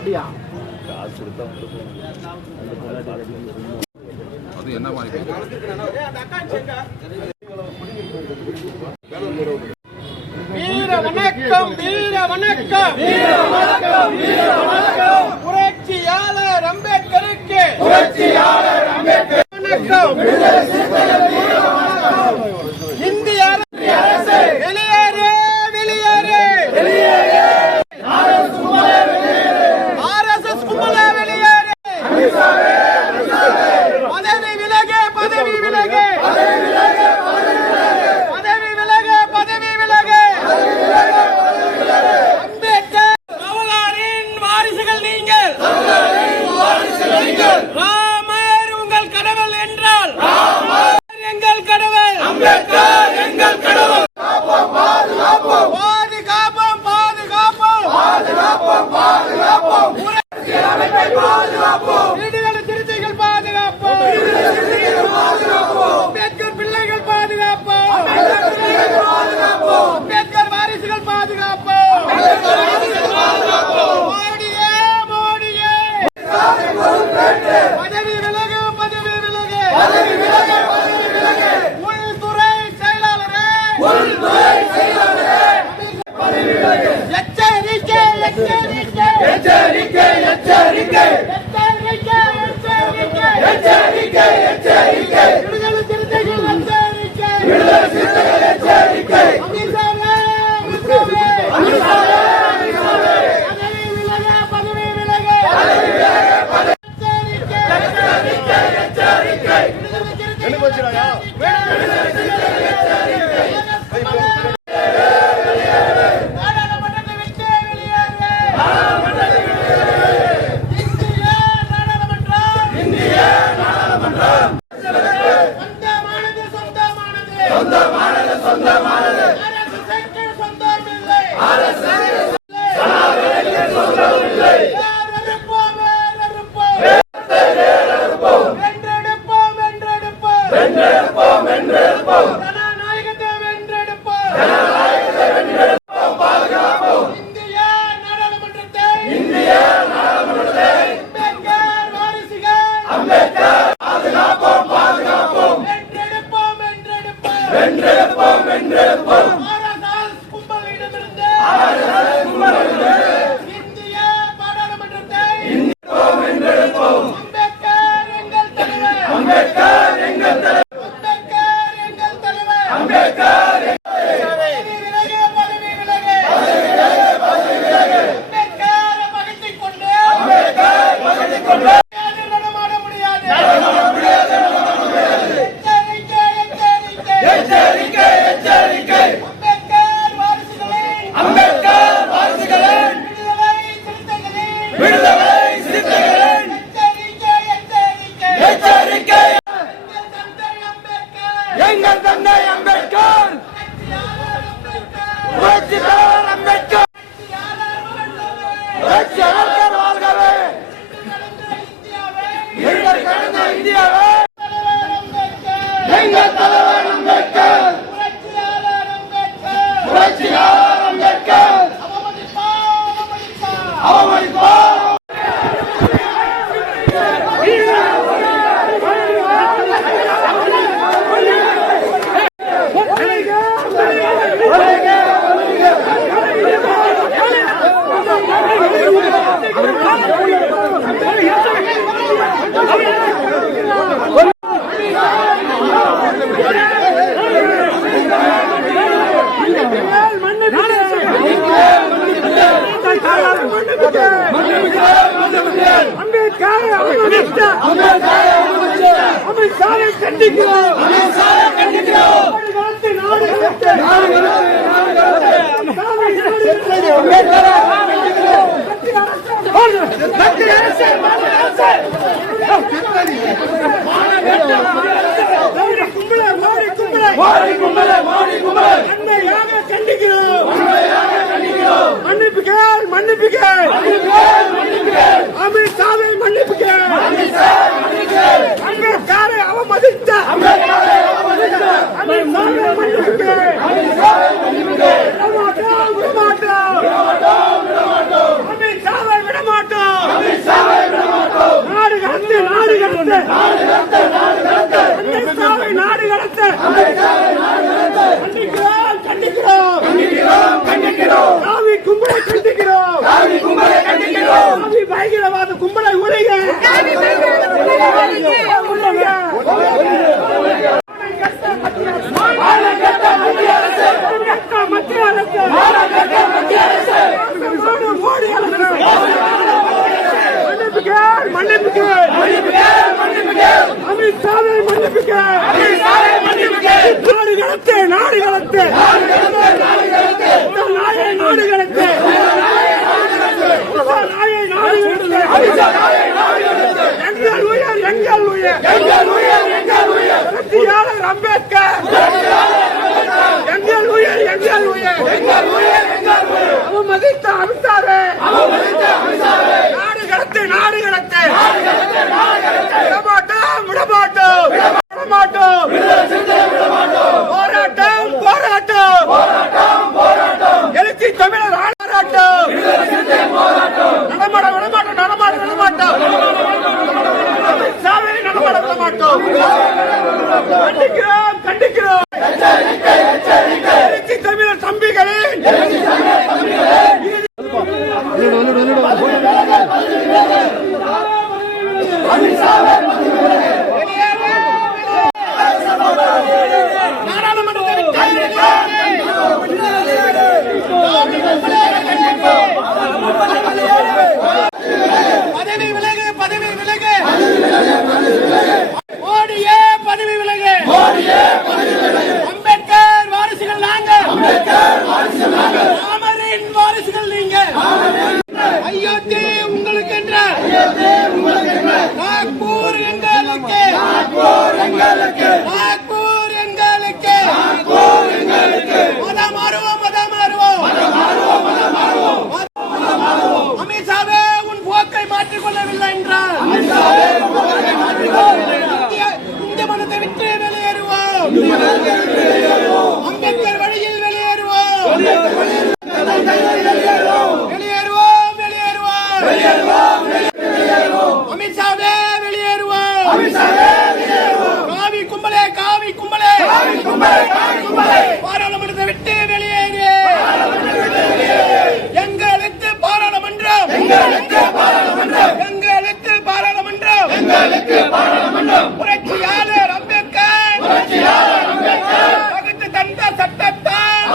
அப்படியா? காசு கொடுத்தா அது என்ன மாதிரி வீர வணக்கம் வீர வணக்கம் வீர வணக்கம். வீர வணக்கம் புரட்சியாளர் அம்பேத்கருக்கு. புரட்சியாளர் அம்பேத்கர் வணக்கம். ராமர் உங்கள் கடவுள் என்றால் எங்கள் கடவுள். அம்பேத்கர் எங்கள் கடவுள். பாதுகாப்போம் பாதுகாப்போம். பாதுகாப்போம் பாதுகாப்போம். பாதுகாப்போம் எச்சரிக்கை எச்சரிக்கை. அம்பேத்கரை அவமதித்த அம்பேத்கரை அவமதித்த அமித்ஷாவை கண்டிக்கிறோம் அமித்ஷாவை கண்டிக்கிறோம் நாடு நாடு நாடு நாடு அம்பேத்கரை கண்டிக்கிறோம் கட்சி அரசு கட்சி அரசு நாடுகளுக்கு நாடுகளுக்கு நாடுகளுக்கு நாடுகளுக்கு விடமாட்டோம் விடமாட்டோம் விடமாட்டோம் அமித்ஷாவே பதில் காவி கும்பலே காவி கும்பலே. பாராளுமன்றத்தை விட்டு வெளியேறு. எங்களுக்கு பாராளுமன்றம். எங்களுக்கு பாராளுமன்றம். எங்களுக்கு பாராளுமன்றம். புரட்சியாளர் அம்பேத்கர். புரட்சியாளர் அம்பேத்கர். வகுத்து தந்த சட்டத்தால்.